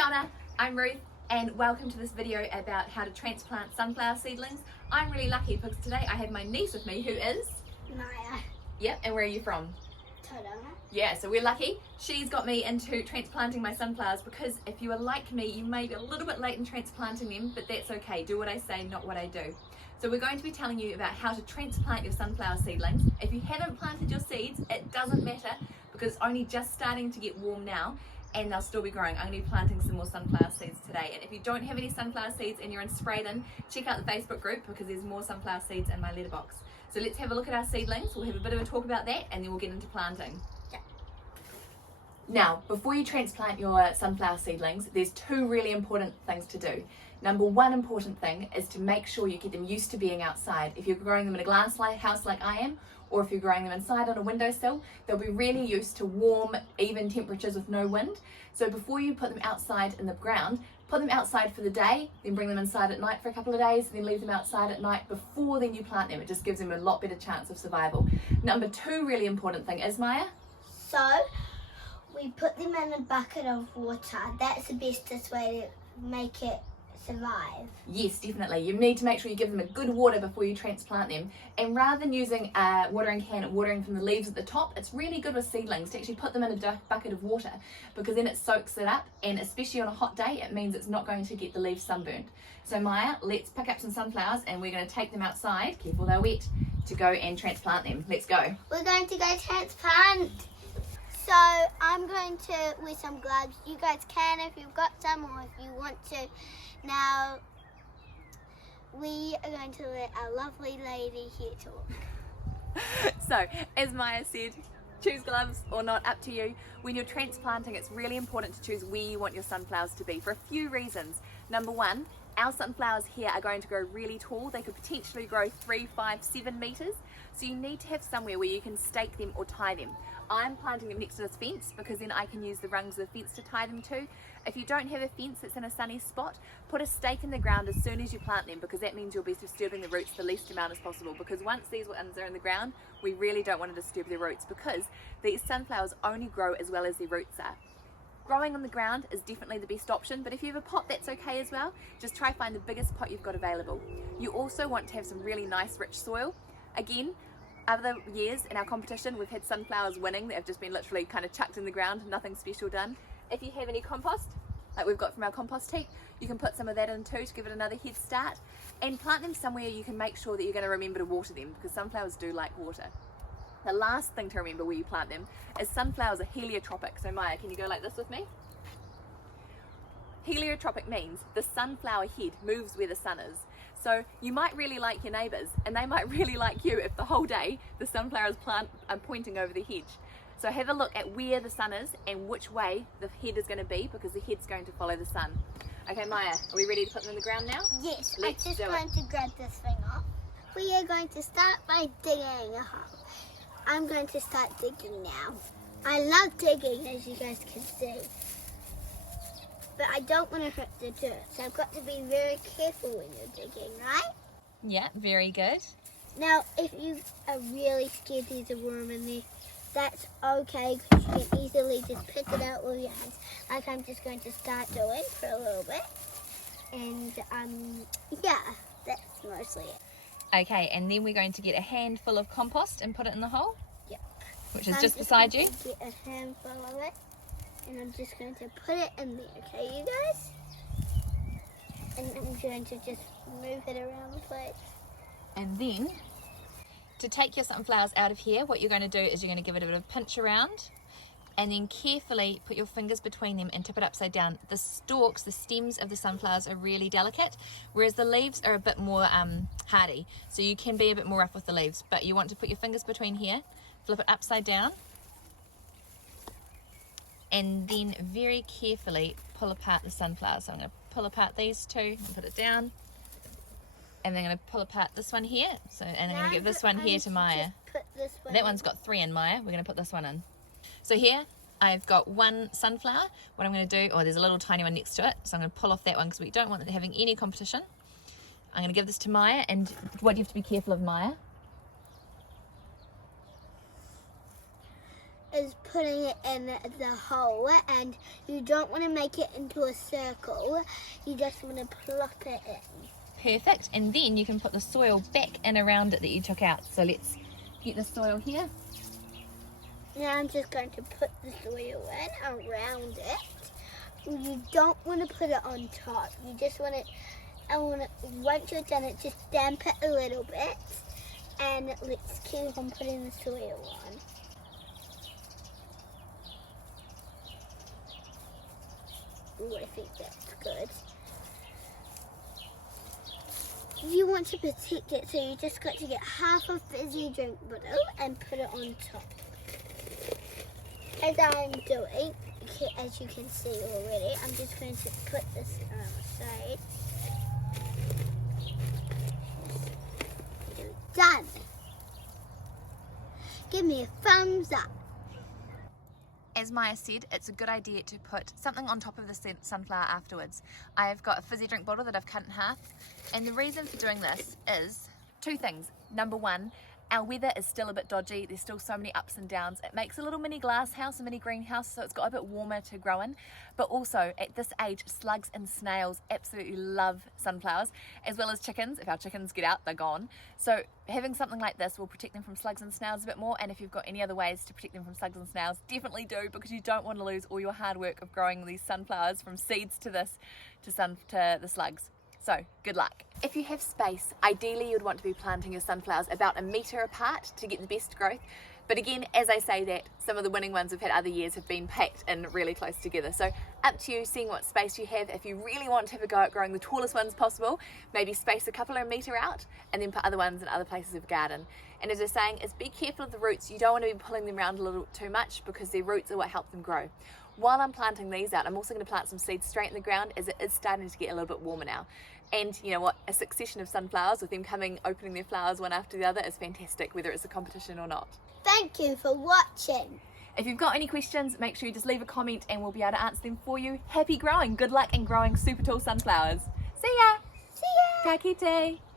Kia ora, I'm Ruth and welcome to this video about how to transplant sunflower seedlings. I'm really lucky because today I have my niece with me who is? Maya. Yep, and where are you from? Tauranga. Yeah, so we're lucky. She's got me into transplanting my sunflowers because if you are like me, you may be a little bit late in transplanting them, but that's okay. Do what I say, not what I do. So we're going to be telling you about how to transplant your sunflower seedlings. If you haven't planted your seeds, it doesn't matter because it's only just starting to get warm now and they'll still be growing. I'm going to be planting some more sunflower seeds today. And if you don't have any sunflower seeds and you're in Spreydon, check out the Facebook group because there's more sunflower seeds in my letterbox. So let's have a look at our seedlings. We'll have a bit of a talk about that and then we'll get into planting. Now, before you transplant your sunflower seedlings, there's two really important things to do. Number one important thing is to make sure you get them used to being outside. If you're growing them in a glass house like I am, or if you're growing them inside on a windowsill, they'll be really used to warm, even temperatures with no wind. So before you put them outside in the ground, put them outside for the day, then bring them inside at night for a couple of days, then leave them outside at night before then you plant them. It just gives them a lot better chance of survival. Number two really important thing is, Maya? So, we put them in a bucket of water. That's the bestest way to make it survive. Yes, definitely. You need to make sure you give them a good water before you transplant them. And rather than using a watering can and watering from the leaves at the top, it's really good with seedlings to actually put them in a bucket of water because then it soaks it up, and especially on a hot day, it means it's not going to get the leaves sunburnt. So Maya, let's pick up some sunflowers and we're going to take them outside, careful they're wet, to go and transplant them. Let's go. We're going to go transplant. So I'm going to wear some gloves. You guys can if you've got some or if you want to. Now, we are going to let our lovely lady here talk. So, as Maya said, choose gloves or not, up to you. When you're transplanting, it's really important to choose where you want your sunflowers to be for a few reasons. Number one, our sunflowers here are going to grow really tall. They could potentially grow 3, 5, 7 meters. So you need to have somewhere where you can stake them or tie them. I'm planting them next to this fence because then I can use the rungs of the fence to tie them to. If you don't have a fence that's in a sunny spot, put a stake in the ground as soon as you plant them because that means you'll be disturbing the roots the least amount as possible, because once these ones are in the ground, we really don't want to disturb their roots because these sunflowers only grow as well as their roots are. Growing on the ground is definitely the best option, but if you have a pot, that's okay as well. Just try find the biggest pot you've got available. You also want to have some really nice rich soil. Again, other years in our competition, we've had sunflowers winning that have just been literally kind of chucked in the ground, nothing special done. If you have any compost, like we've got from our compost heap, you can put some of that in too to give it another head start, and plant them somewhere you can make sure that you're going to remember to water them because sunflowers do like water. The last thing to remember where you plant them is sunflowers are heliotropic. So Maya, can you go like this with me? Heliotropic means the sunflower head moves where the sun is. So you might really like your neighbours and they might really like you if the whole day the sunflowers are pointing over the hedge. So have a look at where the sun is and which way the head is going to be because the head's going to follow the sun. Okay Maya, are we ready to put them in the ground now? Yes, Let's I'm just do going it. to grab this thing off. We are going to start by digging a hole. I'm going to start digging now. I love digging, as you guys can see. But I don't want to hurt the dirt, so I've got to be very careful when you're digging, right? Yeah, very good. Now, if you are really scared there's a worm in there, that's okay because you can easily just pick it out with your hands, like I'm just going to start doing for a little bit. And yeah, that's mostly it. Okay, and then we're going to get a handful of compost and put it in the hole? Yep. Which is just beside you? Get a handful of it, and I'm just going to put it in there, okay, you guys? And I'm going to just move it around the place. And then, to take your sunflowers out of here, what you're going to do is you're going to give it a bit of a pinch around and then carefully put your fingers between them and tip it upside down. The stalks, the stems of the sunflowers are really delicate, whereas the leaves are a bit more hardy. So you can be a bit more rough with the leaves, but you want to put your fingers between here, flip it upside down, and then very carefully pull apart the sunflowers. So I'm going to pull apart these two and put it down. And then I'm going to pull apart this one here. So, and I'm going to give this one here to Maya. That one's got 3 in, Maya. We're going to put this one in. So here I've got one sunflower. What I'm going to do, there's a little tiny one next to it. So I'm going to pull off that one because we don't want it having any competition. I'm going to give this to Maya. And what do you have to be careful of, Maya? is putting it in the hole, and you don't want to make it into a circle. You just want to plop it in. Perfect. And then you can put the soil back in around it that you took out. So let's get the soil here. Now I'm just going to put the soil in around it. You don't want to put it on top. You just want it, once you've done it, just damp it a little bit. And let's keep on putting the soil on. Ooh, I think that's good. You want to protect it, so you just got to get half a fizzy drink bottle and put it on top. As I'm doing, as you can see already, I'm just going to put this aside. Done. Give me a thumbs up. As Maya said, it's a good idea to put something on top of the sunflower afterwards. I've got a fizzy drink bottle that I've cut in half, and the reason for doing this is two things. Number one, our weather is still a bit dodgy. There's still so many ups and downs. It makes a little mini glass house, a mini greenhouse, so it's got a bit warmer to grow in. But also, at this age, slugs and snails absolutely love sunflowers, as well as chickens. If our chickens get out, they're gone. So having something like this will protect them from slugs and snails a bit more, and if you've got any other ways to protect them from slugs and snails, definitely do, because you don't want to lose all your hard work of growing these sunflowers from seeds to this, to the slugs. So, good luck. If you have space, ideally you'd want to be planting your sunflowers about 1 metre apart to get the best growth. But again, as I say that, some of the winning ones we've had other years have been packed in really close together. So up to you, seeing what space you have. If you really want to have a go at growing the tallest ones possible, maybe space a couple of metre out and then put other ones in other places of the garden. And as I was saying, is be careful of the roots. You don't want to be pulling them around a little too much, because their roots are what help them grow. While I'm planting these out, I'm also going to plant some seeds straight in the ground, as it is starting to get a little bit warmer now. And you know what, a succession of sunflowers with them opening their flowers one after the other is fantastic, whether it's a competition or not. Thank you for watching. If you've got any questions, make sure you just leave a comment and we'll be able to answer them for you. Happy growing, good luck in growing super tall sunflowers. See ya! See ya! Ka kite!